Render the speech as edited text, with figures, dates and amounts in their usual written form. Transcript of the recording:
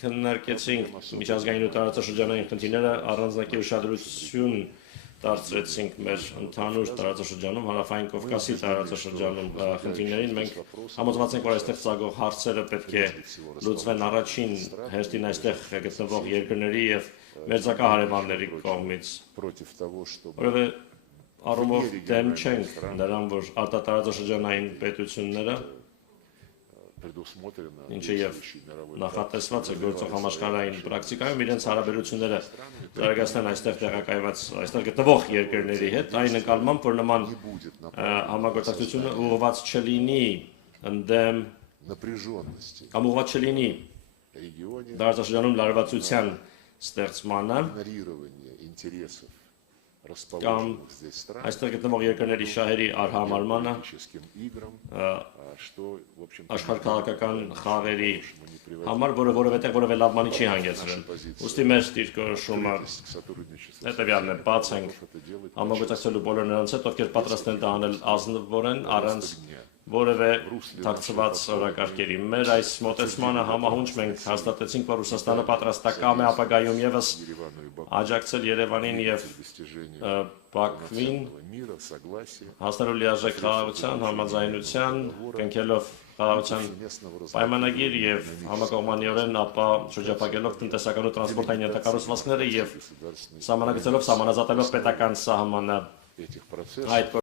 քննարկեցինք միջազգային ու տարածաշրջանային խնդիրները, առանձնակի ուշադրություն դարձրեցինք մեր ընդհանուր տարածաշրջանում, Հարավային Կովկասի տարածաշրջանում խնդիրներին, մենք համոզված ենք, որ այստեղ ծագող հարցերը պետք է լուծվեն առաջին հերթին այստեղ գտնվող երկրների եւ մերձակա հարևանների կողմից, որովհետեւ առումով դեմ չենք նրան, որ արտատարածաշրջանային պետությունները ինչը եւ նախատեսված է գործող համաշխարհային պրակտիկայում իրենց հարաբերությունները զարգացնեն այստեղ տեղակայված այստեղ գտնվող երկրների հետ, այն նկատմամբ, որ նման համագործակցությունը ուղղված չլինի ընդդեմ կամ ուղղված չլինի տարածաշրջանում լարվածության ստեղծմանը կամ այստեղ գտնվող երկրների շահերի արհամարմանը աշխարհքաղաքական խաղերի համար, որը որևէ լավ բանի չի հանգեցրել։ Ուստի մեր դիրքորոշումը հետևյալն է, բաց ենք համագործակցելու բոլոր նրանց հետ, ովքեր պատրաստ են դա անել ազնվորեն, առանց որևէ թաքցված օրակարգերի։ Մեր այս մոտեցմանը համահունչ մենք հաստատեցինք, որ Ռուսաստանը պատրաստակամ է ապագայում եւս աջակցել Երևանին եւ Բաքվին հասնելու լիարժեք խաղաղության, համաձայնության, կնքելով խաղաղության պայմանագիր եւ համակողմանիորեն ապա շրջափակելով տնտեսական ու տրանսպորտային ենթակառուցվածքները եւ սահմանագծելով, սահմանազատելով պետական սահմանը այդ